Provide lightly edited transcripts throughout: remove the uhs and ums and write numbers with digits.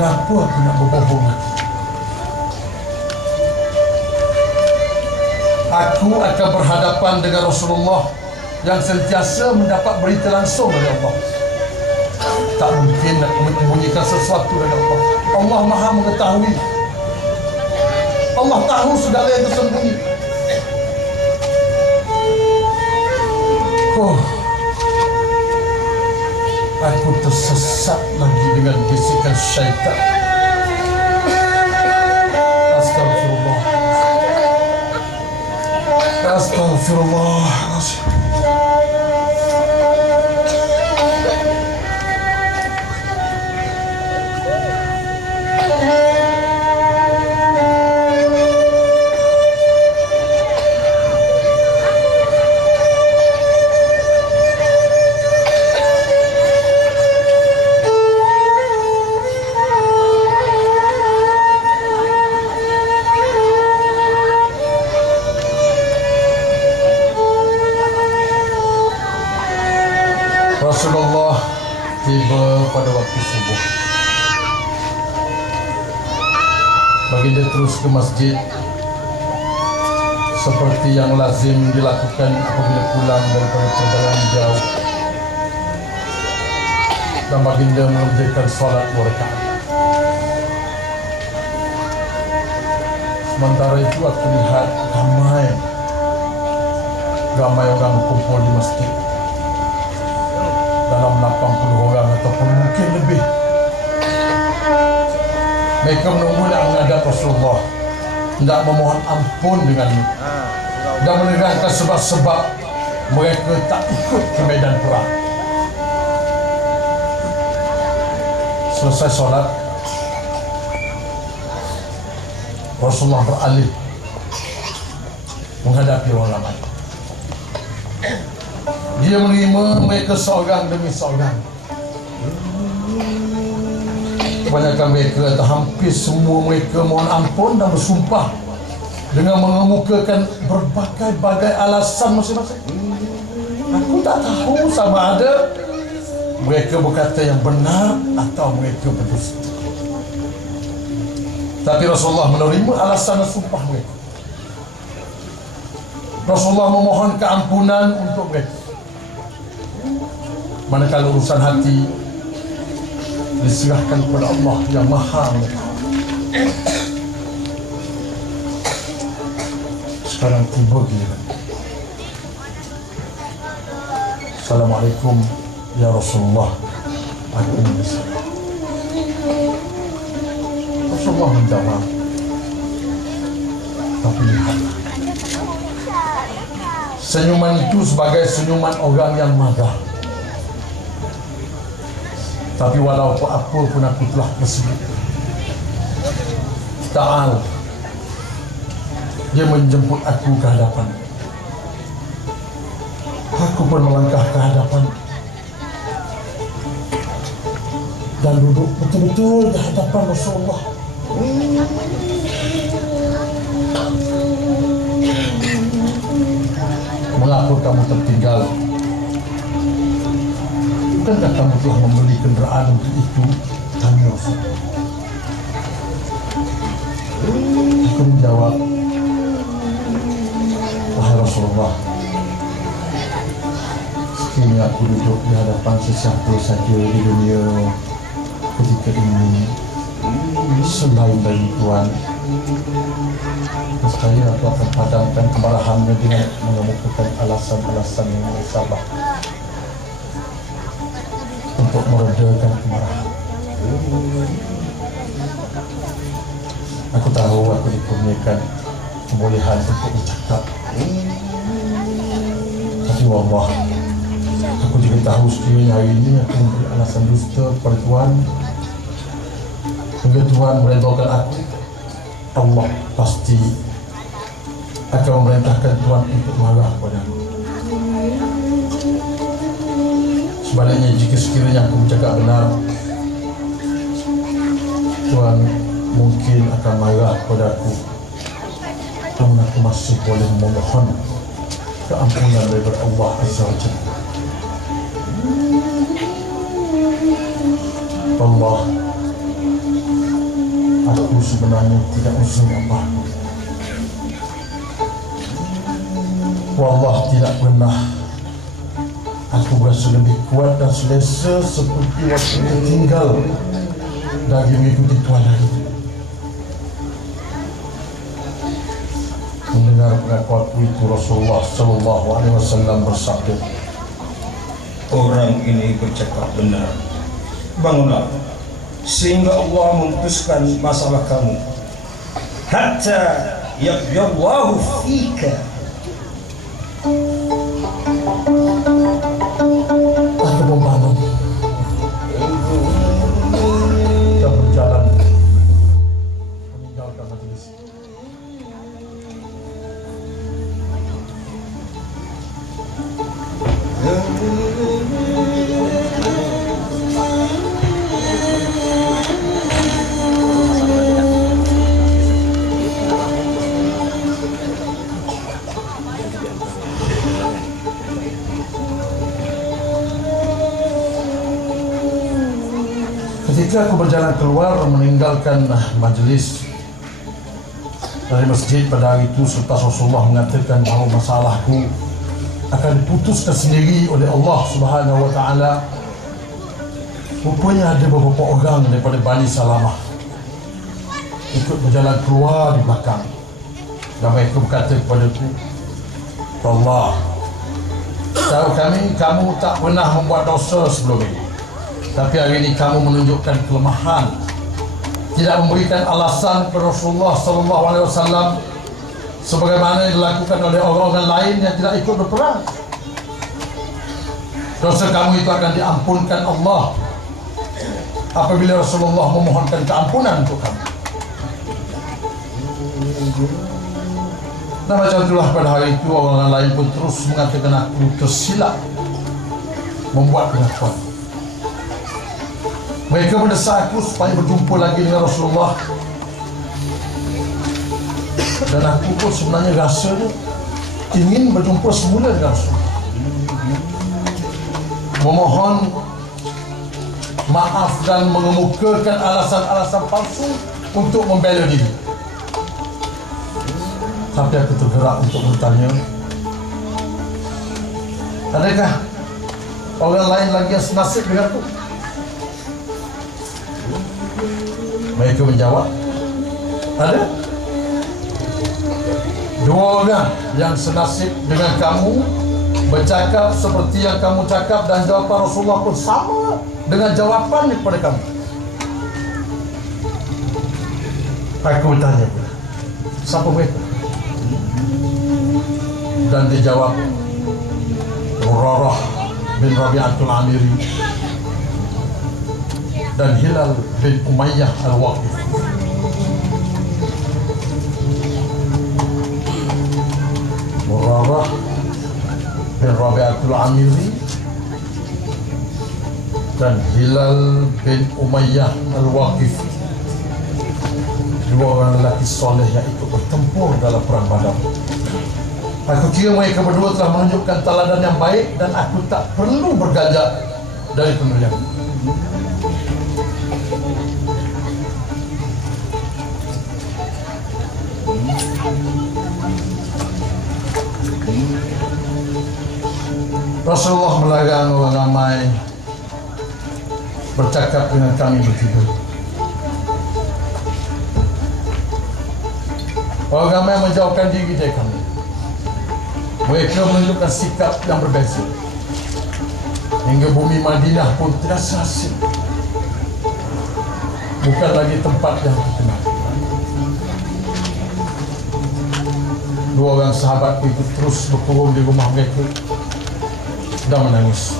Mengapa aku nak berbohong lagi? Aku akan berhadapan dengan Rasulullah yang sentiasa mendapat berita langsung dari Allah. Tak mungkin nak menyembunyikan sesuatu dari Allah. Allah Maha mengetahui. Allah tahu segala yang tersembunyi. Aku tersesat lagi dengan bisikan syaitan. Astagfirullah. Astagfirullahaladzim. Rasulullah tiba pada waktu subuh. Baginda terus ke masjid seperti yang lazim dilakukan apabila pulang daripada perjalanan jauh. Dan baginda mengerjakan salat 2 rakaat. Sementara itu aku lihat ramai orang berkumpul di masjid. Dalam 80 orang ataupun mungkin lebih. Mereka menunggu nak menghadap Rasulullah, hendak memohon ampun dengannya dan menerangkan sebab-sebab mereka tak ikut ke medan perang. Selesai solat, Rasulullah beralih menghadapi orang ramai. Dia menerima mereka seorang demi seorang. Kebanyakan mereka atau hampir semua mereka mohon ampun dan bersumpah dengan mengemukakan berbagai-bagai alasan masing-masing. Aku tak tahu sama ada mereka berkata yang benar atau mereka berdusta. Tapi Rasulullah menerima alasan dan sumpah mereka. Rasulullah memohon keampunan untuk mereka. Manakala urusan hati diserahkan kepada Allah yang Maha Mengetahui. Sekarang tiba giliran. Assalamualaikum ya Rasulullah. Aku menyesal. Rasulullah menjawab, tapi lihatlah, senyuman itu sebagai senyuman orang yang marah. Tapi walaupun apa pun aku telah bersedia. Ta'al, dia menjemput aku ke hadapan. Aku pun melangkah ke hadapan dan duduk betul-betul di hadapan Rasulullah. Mengapa kamu tertinggal? Bukankah kamu telah membeli kenderaan untuk itu? Tanya Rasulullah. Aku menjawab, wahai Rasulullah, sekiranya aku duduk di hadapan sesiapa saja di dunia ketika ini selain dari Tuhan, saya aku akan padamkan kemarahannya dengan mengemukakan alasan-alasan yang sabar untuk meredakan kemarahan. Aku tahu aku dikurniakan kebolehan untuk bercakap. Tapi wallah, aku juga tahu sekiranya hari ini aku memberi alasan dusta kepada Tuhan, hingga Tuhan meredhakan aku, Allah pasti akan memerintahkan Tuhan untuk marah padaku. Sebaliknya, jika sekiranya aku bercakap benar, Tuhan mungkin akan marah padaku. Namun aku masih boleh memohon keampunan daripada Allah Azza wa Jalla. Allah semuanya tidak usung apa. Wallah tidak pernah aku berasa lebih kuat dan selesa seperti waktu tertinggal dari mengikuti Tuhan itu. Mendengar pengakuanku itu Rasulullah Sallallahu Alaihi Wasallam bersabda, orang ini bercakap benar. Bangunlah sehingga Allah memutuskan masalah kamu. Hatta yaqyallahu fika. Aku membangun dan berjalan meninggalkan majelis. Ketika aku berjalan keluar meninggalkan majelis dari masjid pada hari itu, serta Rasulullah mengatakan bahawa masalahku akan diputuskan sendiri oleh Allah Subhanahu Wa Taala. Rupanya ada beberapa orang daripada Bani Salamah ikut berjalan keluar di belakang, dan mereka berkata kepadaku, Allah, tahu kami kamu tak pernah membuat dosa sebelum ini, tapi hari ini kamu menunjukkan kelemahan, tidak memberikan alasan kepada Rasulullah Sallallahu Alaihi Wasallam sebagaimana yang dilakukan oleh orang-orang lain yang tidak ikut berperang. Dosa kamu itu akan diampunkan Allah apabila Rasulullah memohonkan keampunan untuk kamu. Nah, macam itulah pada hari itu orang lain pun terus mengatakan aku tersilap membuat pengakuan. Mereka mendesak aku supaya berjumpa lagi dengan Rasulullah, dan aku pun sebenarnya rasanya ingin berjumpa semula dengan Rasulullah, memohon maaf dan mengemukakan alasan-alasan palsu untuk membela diri. Tapi aku tergerak untuk bertanya, adakah orang lain lagi yang senasib denganku? Mereka menjawab, ada dua orang yang senasib dengan kamu, bercakap seperti yang kamu cakap, dan jawapan Rasulullah pun sama dengan jawapan kepada kamu. Aku bertanya pula, siapa mereka? Dan dijawab, Murarah bin Rabi'atul Amiri dan Hilal bin Umayyah Al-Waqif. Murarah bin Rabi'atul Amiri dan Hilal bin Umayyah Al-Waqif, dua orang lelaki soleh yang ikut bertempur dalam perang Badar. Aku kira mereka berdua telah menunjukkan teladan yang baik, dan aku tak perlu bergajak dari pemberian. Rasulullah melarang orang ramai bercakap dengan kami bertiga. Orang ramai menjauhkan diri dari kami. Mereka menunjukkan sikap yang berbeza, hingga bumi Madinah pun terasa asing, bukan lagi tempat yang dikenal. Dua orang sahabat itu terus berkurung di rumah mereka dan menangis.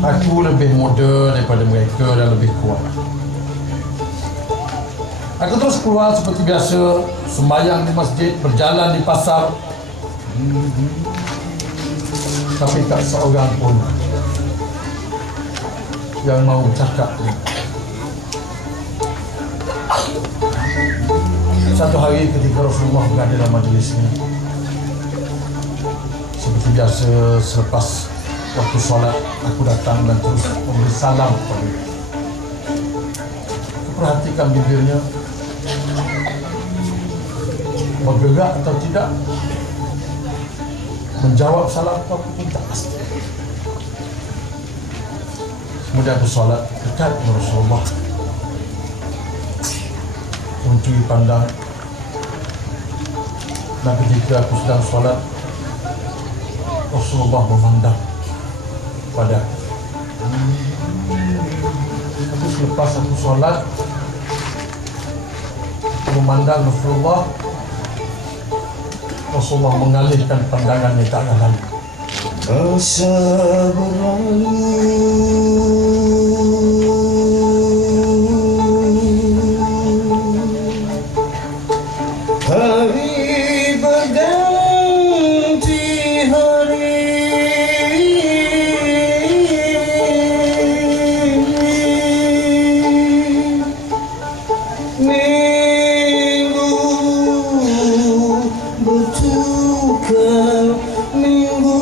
Aku lebih muda daripada mereka dan lebih kuat. Aku terus keluar seperti biasa, sembahyang di masjid, berjalan di pasar. Tapi tak seorang pun yang mau cakap. Satu hari ketika Rasulullah berada dalam majlisnya, seperti biasa selepas waktu solat, aku datang dan terus memberi salam kepada dia. perhatikan bibirnya bergerak atau tidak, menjawab salam atau pun tak pasti. Kemudian aku solat dekat dengan Rasulullah, mencuri pandang. Dan ketika aku sedang solat, Rasulullah memandang pada aku. Tapi selepas aku solat, aku memandang Rasulullah. Rasulullah mengalihkan pandangannya ke arah lain. Asa berlalu hari berganti hari, minggu bertukar minggu.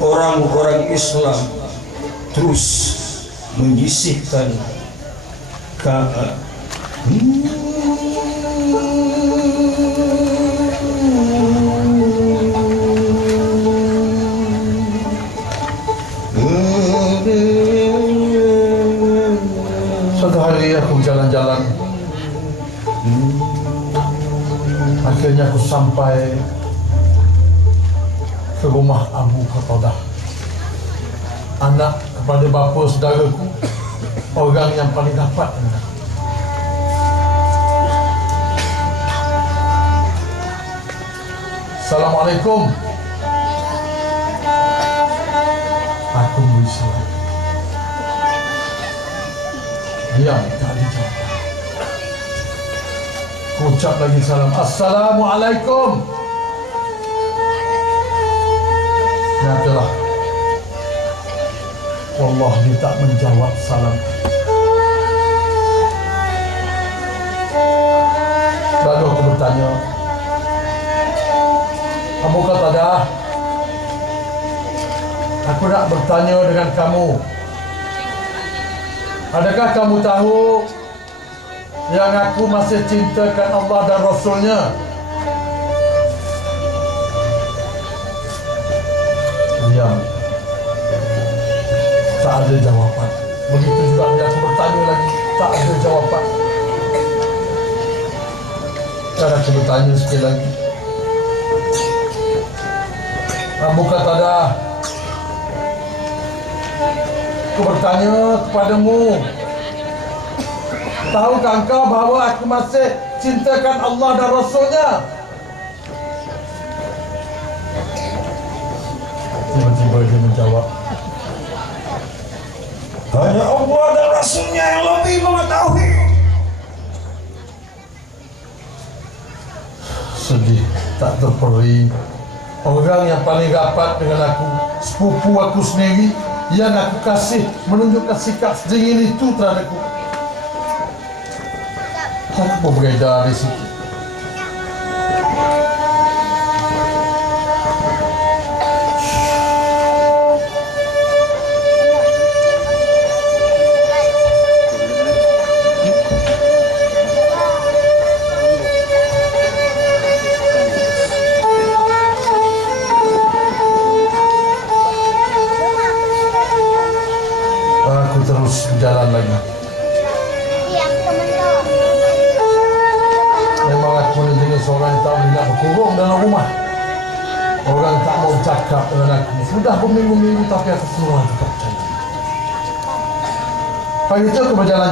Orang-orang Islam terus menyisihkan Ka'bah. Suatu hari aku jalan-jalan, akhirnya aku sampai ke rumah Abu Qatadah, anak kepada bapa saudaraku, orang yang paling dapat dengan aku. Assalamualaikum. Aku beri salam. Diam, tak dijawab. Aku ucap lagi salam. Assalamualaikum. Nyatalah, wallah dia tak menjawab salam. Lalu aku bertanya, Abu Qatadah, aku nak bertanya dengan kamu. Adakah kamu tahu yang aku masih cintakan Allah dan Rasulnya? Diam. Tak ada jawapan. Begitu juga bila aku bertanya lagi, tak ada jawapan. Dan aku bertanya sekali lagi, Abu Qatadah, aku bertanya kepadamu, tahukah engkau bahawa aku masih cintakan Allah dan Rasulnya? Tiba-tiba dia menjawab, Hanya Allah dan Rasulnya yang lebih mengetahui. sedih tak terperi. Orang yang paling rapat dengan aku, sepupu aku sendiri, yang aku kasih, menunjukkan sikap sedingin itu terhadapku. Aku pun beredar di situ. Aku terus berjalan lagi. Memang aku menjadi seorang yang tak boleh nak berkurung dalam rumah. Orang tak mau cakap dengan aku. Sudah berminggu-minggu tapi aku semua tetap percaya. Pagi itu aku berjalan-jalan.